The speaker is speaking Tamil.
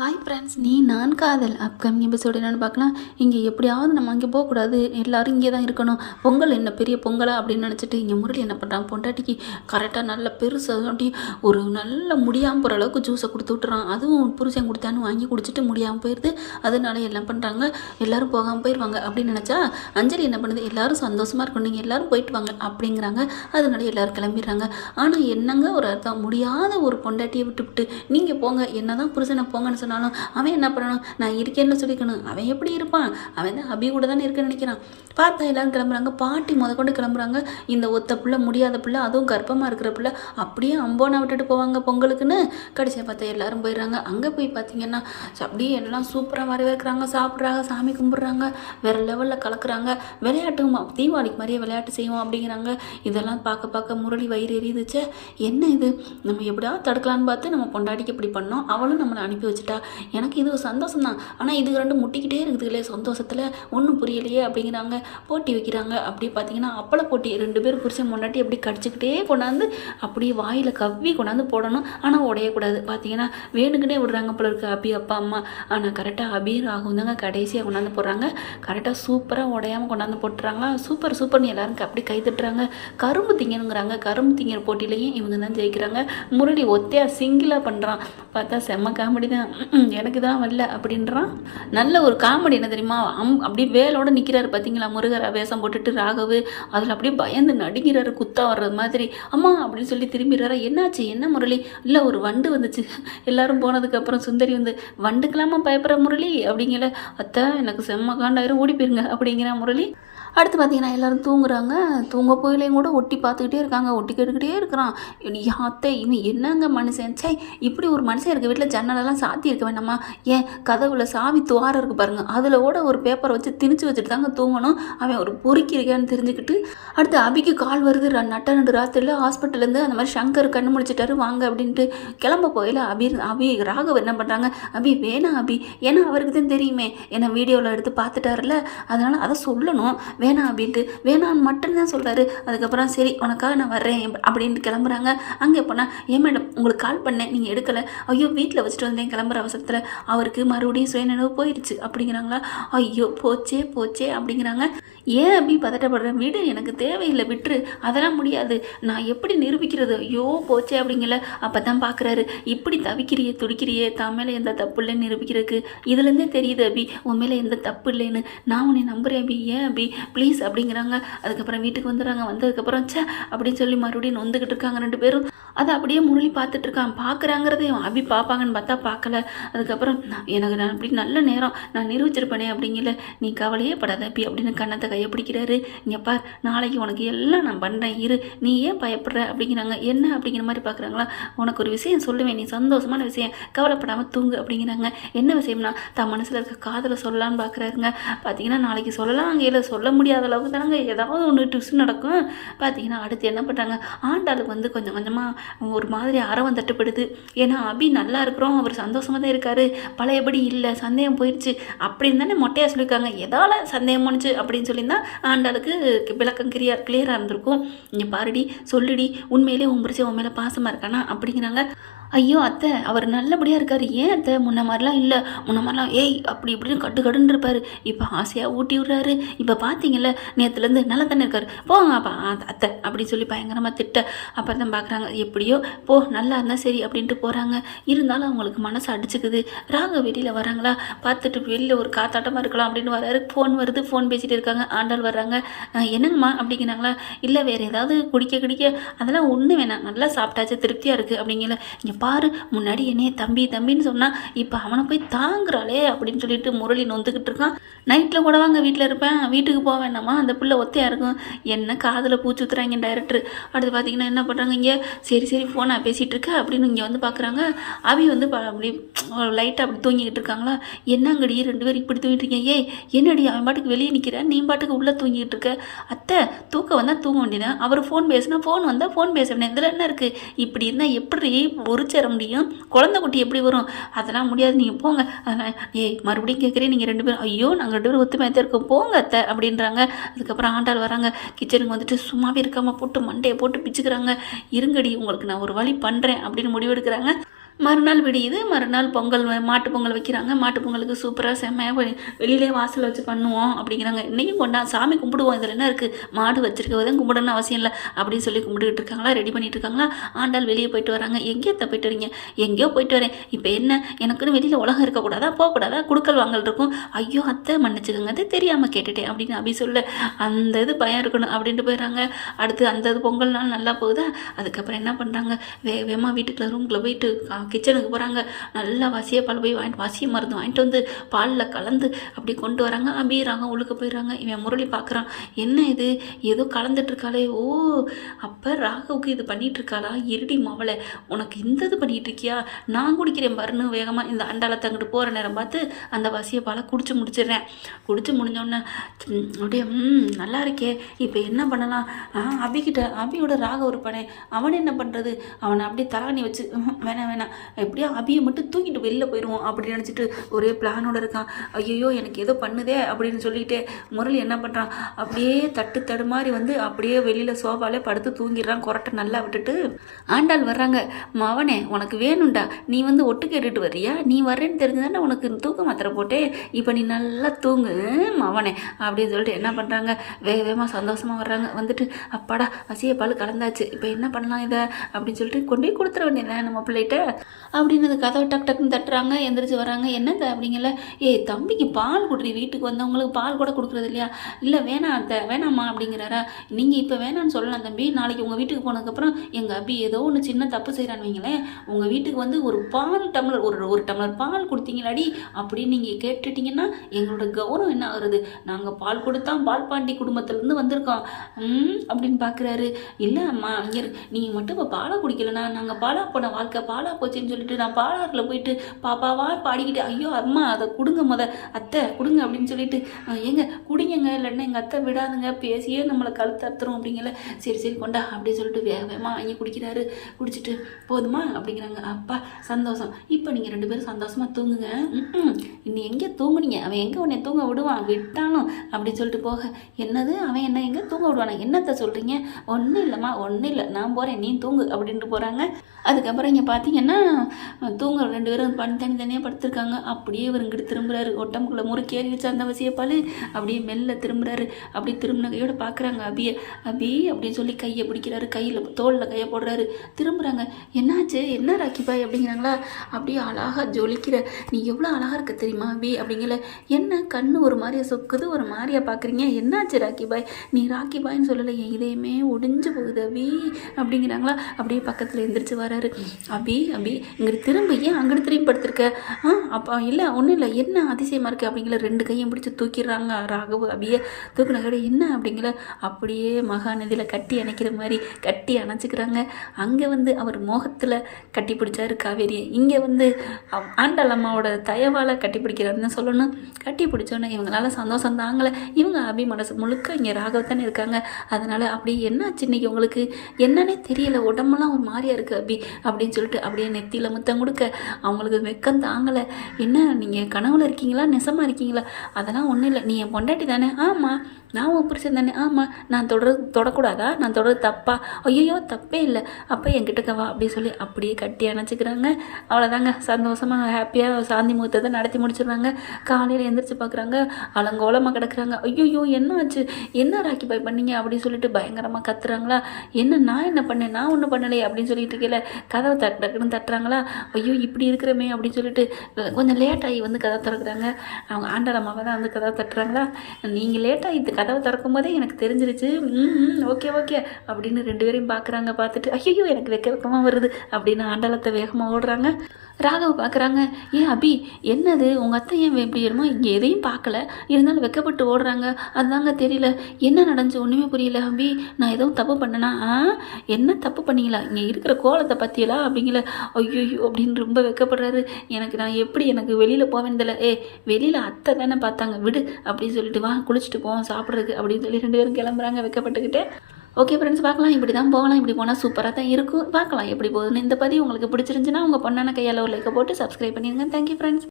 ஹாய் ஃப்ரெண்ட்ஸ், நீ நான் காதல் அப்கமிங் எபிசோடு என்னென்னு பார்க்கலாம். இங்கே எப்படியாவது நம்ம அங்கே போகக்கூடாது, எல்லோரும் இங்கே தான் இருக்கணும். பொங்கல் என்ன பெரிய பொங்கலா அப்படின்னு நினச்சிட்டு இங்கே முரளி என்ன பண்ணுறான், பொண்டாட்டிக்கு கரெக்டாக நல்ல பெருசாக அப்படி ஒரு நல்ல முடியாமல் போகிற அளவுக்கு ஜூஸை கொடுத்து விட்டுறான். அதுவும் புருஷன் கொடுத்தான்னு வாங்கி குடிச்சிட்டு முடியாமல் போயிடுது. அதனால எல்லாம் பண்ணுறாங்க, எல்லோரும் போகாமல் போயிடுவாங்க அப்படின்னு நினச்சா அஞ்சலி என்ன பண்ணுது, எல்லோரும் சந்தோஷமாக இருக்கணும், நீங்கள் எல்லோரும் போயிட்டு வாங்க அப்படிங்கிறாங்க. அதனால எல்லோரும் கிளம்பிடுறாங்க. ஆனால் என்னங்க ஒரு அர்த்தம், முடியாத ஒரு பொண்டாட்டியை விட்டுவிட்டு நீங்கள் போங்க, என்ன தான் புருஷனை போங்கன்னு சொன்னாலும் அவன் என்ன பண்ணணும், நான் இருக்கேன்னு சொல்லிக்கணும். அவன் எப்படி இருப்பான், அவன் தான் அபி கூட தானே இருக்கேன்னு நினைக்கிறான். பார்த்தா எல்லாரும் கிளம்புறாங்க, பாட்டி கொண்டு கிளம்புறாங்க. இந்த ஒத்த பிள்ளை, முடியாத பிள்ளை, அதுவும் கர்ப்பமாக இருக்கிற பிள்ளை அப்படியே அம்போனா விட்டுட்டு போவாங்க பொங்கலுக்குன்னு. கடைசியாக பார்த்தா எல்லாரும் போயிடுறாங்க. அங்கே போய் பார்த்தீங்கன்னா அப்படியே எல்லாம் சூப்பராக வரவேற்கிறாங்க, சாப்பிட்றாங்க, சாமி கும்பிட்றாங்க, வேறு லெவலில் கலக்குறாங்க. விளையாட்டும் தீபாவளிக்கு மாதிரியே விளையாட்டு செய்வோம் அப்படிங்கிறாங்க. இதெல்லாம் பார்க்க பார்க்க முரளி வயிறு எரியுதுச்சே, என்ன இது, நம்ம எப்படியாவது தடுக்கலான்னு பார்த்து நம்ம பொண்டாட்டிக்கு இப்படி பண்ணோம், அவளும் நம்மளை அனுப்பி வச்சுட்டா. எனக்கு இது ஒரு சந்தோஷம் தான், ஆனால் இது ரெண்டும் முட்டிக்கிட்டே இருக்குதுங்களே சந்தோஷத்தில், ஒன்றும் புரியலையே அப்படிங்கிறாங்க. போட்டி வைக்கிறாங்க. அப்படி பார்த்தீங்கன்னா அப்பளை போட்டி, 2 பேர் புருஷன் முன்னாடி அப்படி கடிச்சிக்கிட்டே கொண்டாந்து அப்படியே வாயில் கவ்வி கொண்டாந்து போடணும். ஆனால் உடையக்கூடாது. பார்த்தீங்கன்னா வேணுக்குன்னே விடுறாங்க போல இருக்கு அபி அப்பா அம்மா. ஆனால் கரெக்டாக அபி ராகும் தாங்க கடைசியாக கொண்டாந்து போடுறாங்க. கரெக்டாக சூப்பராக உடையாமல் கொண்டாந்து போட்டுறாங்களா, சூப்பர் சூப்பர்னு எல்லாரும் அப்படி கை தட்டுறாங்க. கரும்பு திங்கணுங்கிறாங்க. கரும்பு திங்கிற போட்டியிலையும் இவங்க தான் ஜெயிக்கிறாங்க. முரளி ஒத்தையாக சிங்கிளாக பண்ணுறான். பார்த்தா செம்ம காமெடி தான். எனக்கு தான் வரல அப்படின்றான். நல்ல ஒரு காமெடி என்ன தெரியுமா, அப்படியே வேலோட நிற்கிறாரு பார்த்தீங்களா, முருகர் வேஷம் போட்டுட்டு ராகவு. அதில் அப்படியே பயந்து நடுங்கிறாரு, குத்தா வர்றது மாதிரி. அம்மா அப்படின்னு சொல்லி திரும்பிடுறாரு. என்னாச்சு, என்ன முரளி, இல்லை ஒரு வண்டு வந்துச்சு. எல்லாரும் போனதுக்கப்புறம் சுந்தரி வந்து, வண்டுக்கெல்லாமா பயப்படுற முரளி அப்படிங்கல. அத்தை எனக்கு செம்ம காண்டாயிரம், ஓடி போயிருங்க அப்படிங்கிற முரளி. அடுத்து பார்த்தீங்கன்னா எல்லோரும் தூங்குறாங்க. தூங்க போயிலையும் கூட ஒட்டி பார்த்துக்கிட்டே இருக்காங்க, ஒட்டி கேட்டுக்கிட்டே இருக்கிறான். அத்தை இவன் என்னங்க மனுஷன், சே இப்படி ஒரு மனுஷன் இருக்க வீட்டில் ஜன்னலெல்லாம் சாத்தி இருக்க வேண்டாமா, ஏன் கதவுல சாவி துவாரம் இருக்குது பாருங்கள், அதில் கூட ஒரு பேப்பரை வச்சு திணிச்சு வச்சுட்டு தாங்க தூங்கணும். அவன் ஒரு பொறுக்கி இருக்கான்னு தெரிஞ்சுக்கிட்டு அடுத்து அபிக்கு கால் வருது. நட்ட ராத்திரியில் ஹாஸ்பிட்டல்லேருந்து அந்த மாதிரி சங்கர் கண்ணு முடிச்சிட்டாரு வாங்க அப்படின்ட்டு கிளம்ப போயில அபி ராகவ் என்ன பண்ணுறாங்க, அபி வேணாம் அபி, ஏன்னா அவருக்கு தான் தெரியுமே, ஏன்னா வீடியோவில் எடுத்து பார்த்துட்டாருல, அதனால் அதை சொல்லணும் வேணாம் அப்படின்ட்டு, வேணான்னு மட்டும்தான் சொல்கிறாரு. அதுக்கப்புறம் சரி உனக்காக நான் வர்றேன் அப்படின்ட்டு கிளம்புறாங்க. அங்கே போனால் ஏன் மேடம் உங்களுக்கு கால் பண்ணேன் நீங்கள் எடுக்கலை, ஐயோ வீட்டில் வச்சுட்டு வந்தேன் கிளம்புற அவசரத்தில், அவருக்கு மறுபடியும் சுயநினைவு போயிடுச்சு அப்படிங்கிறாங்களா. ஐயோ போச்சே போச்சே அப்படிங்கிறாங்க. ஏன் அப்படி பதட்டப்படுறேன், வீடு எனக்கு தேவையில்லை விட்டுரு, அதெல்லாம் முடியாது, நான் எப்படி நிரூபிக்கிறது, ஐயோ போச்சே அப்படிங்கல. அப்போ தான் பார்க்குறாரு, இப்படி தவிக்கிறியே துடிக்கிறியே, தான் மேலே எந்த தப்பு இல்லைன்னு நிரூபிக்கிறதுக்கு இதுலேருந்தே தெரியுது அபி உன் மேலே எந்த தப்பு இல்லைன்னு, நான் உன்னை நம்புகிறேன் அபி, ஏன் அபி ப்ளீஸ் அப்படிங்கிறாங்க. அதுக்கப்புறம் வீட்டுக்கு வந்துடுறாங்க. வந்ததுக்கப்புறம் சே அப்படின்னு சொல்லி மறுபடியும் நொந்துக்கிட்டு இருக்காங்க 2 பேரும். அதை அப்படியே முரளி பார்த்துட்ருக்கான். பார்க்குறாங்கிறதே அபி பார்ப்பாங்கன்னு பார்த்தா பார்க்கல. அதுக்கப்புறம் எனக்கு நான் அப்படி நல்ல நேரம் நான் நிரூபிச்சிருப்பேனே அப்படிங்கல, நீ கவலையே படாத அபி அப்படின்னு கண்ணத்தை கையை பிடிக்கிறாரு. இங்கே பார் நாளைக்கு உனக்கு எல்லாம் நான் பண்ணுறேன் இரு, நீ ஏன் பயப்படுற அப்படிங்கிறாங்க. என்ன அப்படிங்கிற மாதிரி பார்க்குறாங்களா. உனக்கு ஒரு விஷயம் சொல்லுவேன், நீ சந்தோஷமான விஷயம், கவலைப்படாமல் தூங்கு அப்படிங்கிறாங்க. என்ன விஷயம்னா தான் மனசில் இருக்க காதலை சொல்லலான்னு பார்க்குறாருங்க. பார்த்தீங்கன்னா நாளைக்கு சொல்லலாம், அங்கே சொல்ல முடியாத அளவுக்கு தானங்க ஏதாவது ஒன்று ட்விஸ்ட் நடக்கும். பார்த்தீங்கன்னா அடுத்து என்ன பண்ணுறாங்க, ஆண்டாளுக்கு வந்து கொஞ்சம் கொஞ்சமாக ஒரு மாதிரி அரவம் தட்டுப்படுது. ஏன்னா அபி நல்லா இருக்கிறோம், அவர் சந்தோஷமாக தான் இருக்கார், பழையபடி இல்லை, சந்தேகம் போயிடுச்சு அப்படின்னு தானே மொட்டையாக சொல்லியிருக்காங்க. எதால் சந்தேகம் போணுச்சு அப்படின்னு சொல்லியிருந்தா ஆண்டாளுக்கு விளக்கம் கிளியராக இருந்திருக்கும். இங்கே பாருடி சொல்லுடி, உண்மையிலே உன் புரிச்சு உன் மேலே பாசமாக இருக்கானா அப்படிங்கிறாங்க. ஐயோ அத்தை அவர் நல்லபடியாக இருக்கார், ஏன் அத்தை முன்ன மாதிரிலாம் இல்லை, முன்ன மாதிரிலாம் ஏய் அப்படி இப்படின்னு கட்டுன்னு இருப்பார், இப்போ ஆசையாக ஊட்டி விட்றாரு, இப்போ பார்த்தீங்கல்ல நேற்றுலேருந்து நல்லா தானே இருக்கார், போங்க அப்பா அத்தை அப்படின்னு சொல்லி பயங்கரமாக திட்ட. அப்புறம் தான் பார்க்குறாங்க, எப்படியோ போ நல்லா இருந்தால் சரி அப்படின்ட்டு போகிறாங்க. இருந்தாலும் அவங்களுக்கு மனசு அடிச்சுக்குது. ராக வெளியில் வராங்களா, பார்த்துட்டு வெளியில் ஒரு காத்தாட்டமாக இருக்கலாம் அப்படின்னு வராரு. ஃபோன் வருது, ஃபோன் பேசிகிட்டு இருக்காங்க. ஆண்டாள் வர்றாங்க. என்னங்கம்மா அப்படிங்கிறாங்களா. இல்லை வேறு ஏதாவது குடிக்க அதெல்லாம் ஒன்றும் வேணாம், நல்லா சாப்பிட்டாச்சு திருப்தியாக இருக்குது அப்படிங்கல. இங்கே பாரு முன்னாடி என்னைய தம்பி தம்பின்னு சொன்னால் இப்போ அவனை போய் தாங்குறாளே அப்படின்னு சொல்லிட்டு முரளி நொந்துக்கிட்டு இருக்கான். நைட்டில் கூட வாங்க வீட்டில் இருப்பேன், வீட்டுக்கு போக வேண்டாமா, அந்த பிள்ளை ஒத்தையாக இருக்கும், என்ன காதில் பூச்சி ஊற்றுறாங்க டைரக்டர். அடுத்து பார்த்தீங்கன்னா என்ன பண்ணுறாங்க, இங்கே சரி ஃபோனை பேசிகிட்டு இருக்க அப்படின்னு இங்கே வந்து பார்க்குறாங்க. அவி வந்து அப்படி லைட்டாக அப்படி தூங்கிக்கிட்டு இருக்காங்களா. என்னங்கடி 2 பேரும் இப்படி தூங்கிட்டு இருக்கீங்க, ஏய் என்னடி அவன் பாட்டுக்கு வெளியே நிற்கிறேன், நீ பாட்டுக்கு உள்ளே தூங்கிக்கிட்டு இருக்க, அத்தை தூக்கம் வந்தால் தூங்க வேண்டியதான், அவர் ஃபோன் பேசினா ஃபோன் வந்தால் ஃபோன் பேச வேண்டியது, இதில் என்ன இருக்குது, இப்படி இருந்தால் எப்படி ஒரு சேர முடியும், குழந்தை குட்டி எப்படி வரும், அதெல்லாம் முடியாது, நீங்கள் போங்க. அதனால் ஏய் மறுபடியும் கேட்குறேன், நீங்கள் 2 பேரும், ஐயோ நாங்கள் 2 பேரும் ஒத்துமையாக இருக்கோம் போங்க அத்தை அப்படின்றாங்க. அதுக்கப்புறம் ஆண்டாள் வராங்க. கிச்சனுக்கு வந்துட்டு சும்மாவே இருக்காமல் போட்டு மண்டையை போட்டு பிச்சுக்கிறாங்க. இருங்கடி உங்களுக்கு நான் ஒரு வழி பண்ணுறேன் அப்படின்னு முடிவெடுக்கிறாங்க. மறுநாள் விடியுது. மறுநாள் பொங்கல் மாட்டு பொங்கல் வைக்கிறாங்க. மாட்டு பொங்கலுக்கு சூப்பராக செம்மையாக வெளியிலே வாசல் வச்சு பண்ணுவோம் அப்படிங்கிறாங்க. இன்றைக்கும் சாமி கும்பிடுவோம், இதில் என்ன இருக்குது, மாடு வச்சிருக்கதான் கும்பிடணும்னு அவசியம் இல்லை அப்படின்னு சொல்லி கும்பிட்டுக்கிட்டு இருக்காங்களா, ரெடி பண்ணிட்டு இருக்காங்களா. ஆண்டாள் வெளியே போயிட்டு வராங்க. எங்கேயோ போயிட்டு வரீங்க? எங்கேயோ போயிட்டு வரேன். இப்போ என்ன, எனக்குன்னு வெளியில் உலகம் இருக்கக்கூடாதா, போகக்கூடாதா, குடுக்கல் வாங்கல் இருக்கும். ஐயோ அத்தை மன்னிச்சுக்கோங்க, அது தெரியாமல் கேட்டுட்டேன் அப்படின்னு அபி சொல்ல, அந்த இது பயம் இருக்கணும் அப்படின்ட்டு போயிடுறாங்க. அடுத்து அந்த பொங்கல் நாள் நல்லா போகுதா. அதுக்கப்புறம் என்ன பண்ணுறாங்க, வேகமாக வீட்டுக்குள்ள ரூம்குள்ளே போயிட்டு கிச்சனுக்கு போகிறாங்க. நல்லா வசிய பால் போய் வசிய மருந்து வாங்கிட்டு வந்து பாலில் கலந்து அப்படி கொண்டு வராங்க. அபிராங்க உள்ளுக்கு போயிடுறாங்க. இவன் முரளி பார்க்குறான், என்ன இது ஏதோ கலந்துட்டுருக்காளே, ஓ அப்போ ராகவுக்கு இது பண்ணிகிட்ருக்காளா, இருடி மவளை உனக்கு இந்த இது பண்ணிகிட்டு இருக்கியா, நான் குடிக்கிறேன் பாருன்னு வேகமாக இந்த அண்டாலத்தை அங்கிட்டு போகிற நேரம் பார்த்து அந்த வசிய பாலை குடிச்சு முடிச்சிடுறேன். குடிச்சு முடிஞ்சோடனே அப்படியே நல்லா இருக்கே, இப்போ என்ன பண்ணலாம், அபியோட ராக இருப்பானே அவன் என்ன பண்ணுறது, அவனை அப்படியே தலாணி வச்சு வேணாம் எப்படியா அபியை மட்டும் தூக்கிட்டு வெளில போயிடுவோம் அப்படின்னு நினச்சிட்டு ஒரே பிளானோட இருக்கான். ஐயோ எனக்கு ஏதோ பண்ணுதே அப்படின்னு சொல்லிட்டு முரளி என்ன பண்ணுறான், அப்படியே தடுமாறி வந்து அப்படியே வெளியில் சோஃபாலே படுத்து தூங்கிடுறான். கொரட்டை நல்லா விட்டுட்டு ஆண்டாள் வர்றாங்க. மவனே உனக்கு வேணும்டா, நீ வந்து ஒட்டு கேட்டுட்டு வர்றியா, நீ வர்றேன்னு தெரிஞ்சுதானே உனக்கு தூக்க மாத்திரை போட்டே, இப்போ நீ நல்லா தூங்கு மவனே அப்படின்னு சொல்லிட்டு என்ன பண்ணுறாங்க, வேகமாக சந்தோஷமாக வர்றாங்க. வந்துட்டு அப்பாடா வசிய பால் கலந்தாச்சு, இப்போ என்ன பண்ணலாம் இதை அப்படின்னு சொல்லிட்டு கொண்டு போய் கொடுத்துட வேண்டியது நம்ம பிள்ளைகிட்ட அப்படின்னு அந்த கதவை டக்குன்னு தட்டுறாங்க. எந்திரிச்சு வராங்க. என்னது அப்படிங்கல, தம்பிக்கு பால் கொடுறி, வீட்டுக்கு வந்தவங்களுக்கு பால் கூட கொடுக்குறது இல்லையா, இல்லை வேணாம்மா அப்படிங்கிறாரா. நீங்கள் இப்போ வேணான்னு சொல்லலாம் தம்பி, நாளைக்கு உங்கள் வீட்டுக்கு போனதுக்கப்புறம் எங்கள் அபி ஏதோ ஒன்று சின்ன தப்பு செய்கிறான்னு வைங்களேன், உங்கள் வீட்டுக்கு வந்து ஒரு பால் டம்ளர் ஒரு டம்ளர் பால் கொடுத்தீங்களாடி அப்படின்னு நீங்கள் கேட்டுட்டிங்கன்னா எங்களோட கௌரவம் என்ன ஆகுறது, நாங்கள் பால் கொடுத்தா பால் பாண்டி குடும்பத்துலேருந்து வந்திருக்கோம் அப்படின்னு பார்க்குறாரு. இல்லை அம்மா இங்கே நீங்கள் மட்டும் இப்போ பாலை குடிக்கலன்னா நாங்கள் பாலா போன வாழ்க்கை பாலா போச்சுன்னு சொல்லிட்டு நான் பாலாறில் போயிட்டு பாப்பாவா பாடிக்கிட்டு, ஐயோ அம்மா அதை கொடுங்க அத்தை கொடுங்க அப்படின்னு சொல்லிட்டு, ஏங்க குடிங்க இல்லைன்னா எங்கள் அத்தை விடாதுங்க, பேசியே நம்மளை கழுத்து அறுத்துரும் அப்படிங்கல. சரி கொண்டா அப்படின்னு சொல்லிட்டு வேகமாக வாங்கி குடிக்கிறாரு. குடிச்சிட்டு போதுமா அப்படிங்கிறாங்க. அப்பா சந்தோஷம், இப்போ நீங்கள் 2 பேரும் சந்தோஷமாக தூங்குங்க. இன்னும் எங்கே தூங்குனீங்க, அவன் எங்கே உன்னை தூங்க விடுவான், விட்டாலும் அப்படின்னு சொல்லிட்டு போக, என்னது அவன் என்ன எங்கே தூங்க விடுவானா, என்னத்தை சொல்கிறீங்க, ஒன்றும் இல்லைம்மா ஒன்றும் இல்லை நான் போகிறேன் நீ தூங்கு அப்படின்ட்டு போகிறாங்க. அதுக்கப்புறம் இங்கே பார்த்தீங்கன்னா தூங்க 2 பேரும் தனித்தனியாக படுத்துருக்காங்க. அப்படியே இவர் இங்கிட்டு திரும்புறாரு. ஒட்டமுக்குள்ள முறுக்கேறி வச்சு அந்த வசியப்பால் அப்படியே மெல்ல திரும்புறாரு. அப்படி திரும்பின கையோட பார்க்குறாங்க அபி அப்படின்னு சொல்லி கையை பிடிக்கிறாரு. கையில் தோளில் கையை போடுறாரு. திரும்புகிறாங்க. என்னாச்சு என்ன ராக்கிபாய் அப்படிங்கிறாங்களா. அப்படியே அழகாக ஜொலிக்கிற, நீ எவ்வளோ அழகாக இருக்க தெரியுமா அபி அப்படிங்கல. என்ன கண்ணு ஒரு மாதிரியா சொக்குது, ஒரு மாதிரியா பார்க்குறீங்க, என்னாச்சு ராக்கிபாய், நீ ராக்கிபாய்ன்னு சொல்லலை, என் இதயமே ஒடிஞ்சு போகுது அபி அப்படிங்கிறாங்களா. அப்படியே பக்கத்தில் எந்திரிச்சு வராரு. அபி இங்கிட்டு திரும்ப ஏன் அங்கிட்டு திரும்பி படுத்திருக்க, அப்பா இல்லை ஒன்றும் இல்லை, என்ன அதிசயமாக இருக்குது அப்படிங்கிற 2 கையும் பிடிச்சி தூக்கிடுறாங்க. ராகவு அபியை தூக்கின கடை என்ன அப்படிங்கிற அப்படியே மகாநதியில் கட்டி அணைக்கிற மாதிரி கட்டி அணைச்சிக்கிறாங்க. அங்கே வந்து அவர் மோகத்தில் கட்டி பிடிச்சாரு காவேரியை, இங்கே வந்து ஆண்டாள் அம்மாவோட தயவால் கட்டி பிடிக்கிறாருன்னு சொல்லணும். கட்டி பிடிச்சோன்னே இவங்களால சந்தோஷம் தாங்கலை. இவங்க அபி மனசு முழுக்க இங்கே ராகவ தானே இருக்காங்க. அதனால் அப்படி என்னாச்சு இன்னைக்கு உங்களுக்கு என்னன்னே தெரியல, உடம்பெல்லாம் ஒரு மாதிரியா இருக்குது அபி அப்படின்னு சொல்லிட்டு அப்படியே நெத்தியில் முத்தம் கொடுக்க அவங்களுக்கு வெக்கம் தாங்கலை. என்ன நீங்கள் கனவுல இருக்கீங்களா நெசமாக இருக்கீங்களா, அதெல்லாம் ஒன்றும் இல்லை, நீ என் பொண்டாட்டி தானே, ஆமாம் நான் உன் புரிச்சேன் தானே, ஆமாம் நான் தொடக்கூடாதா, நான் தொடர்றது தப்பா, ஐயோ தப்பே இல்லை, அப்போ என்கிட்டக்கவா அப்படி சொல்லி அப்படியே கட்டி அணைச்சிக்கிறாங்க. அவ்வளோதாங்க, சந்தோஷமாக ஹாப்பியாக சாந்தி முகூர்த்தத்தை நடத்தி முடிச்சிடுறாங்க. காலையில் எழுந்திரிச்சு பார்க்குறாங்க, அலங்கோலமாக கிடக்குறாங்க. ஐயோ என்ன ஆச்சு, என்ன ராக்கி பாய் பண்ணீங்க அப்படின்னு சொல்லிட்டு பயங்கரமாக கத்துறாங்களா. நான் என்ன பண்ணேன், நான் ஒன்றும் பண்ணலையே அப்படின்னு சொல்லிட்டு இருக்கல. கதவை டக்குன்னு தட்டுறாங்களா. ஐயோ இப்படி இருக்கிறமே அப்படின்னு சொல்லிட்டு கொஞ்சம் லேட்டாகி வந்து கதவை திறக்கிறாங்க. அவங்க ஆண்டாள் அம்மாவை தான் வந்து கதவை தட்டுறாங்களா. நீங்கள் லேட்டாகி கதவை திறக்கும் போதே எனக்கு தெரிஞ்சிருச்சு, ஓகே அப்படின்னு 2 பேரையும் பார்க்குறாங்க. பார்த்துட்டு ஐயோ எனக்கு வெக்கமாக வருது அப்படின்னு ஆண்டாளத்தை வேகமாக ஓடுறாங்க. ராகவ் பார்க்குறாங்க. ஏன் அபி என்னது உங்கள் அத்தை ஏன் எப்படி வருமோ இங்கே எதையும் பார்க்கல, இருந்தாலும் வெக்கப்பட்டு ஓடுறாங்க, அதுதாங்க தெரியல என்ன நடந்துச்சு ஒன்றுமே புரியல அபி, நான் எதுவும் தப்பு பண்ணனா, என்ன தப்பு பண்ணீங்களா, இங்கே இருக்கிற கோலத்தை பற்றியலா அப்படிங்கல. ஐயோ அப்படின்னு ரொம்ப வெக்கப்படுறாரு. எனக்கு வெளியில் போவேன்தில்ல, வெளியில் அத்தை தானே பார்த்தாங்க விடு அப்படின்னு சொல்லிட்டு வா குளிச்சுட்டு போவோம் சாப்பிட்றதுக்கு அப்படின்னு சொல்லி 2 பேரும் கிளம்புறாங்க வெக்கப்பட்டுக்கிட்டே. ஓகே ஃப்ரெண்ட்ஸ், பார்க்கலாம், இப்படி தான் போகலாம், இப்படி போனால் சூப்பராக தான் இருக்கும், பார்க்கலாம் எப்படி போகுதுன்னு. இந்த பதிவு உங்களுக்கு பிடிச்சிருந்துச்சுன்னா உங்கள் பொண்ணான கையால் ஒரு லைக்கை போட்டு சப்ஸ்கிரைப் பண்ணிடுங்க. Thank you friends.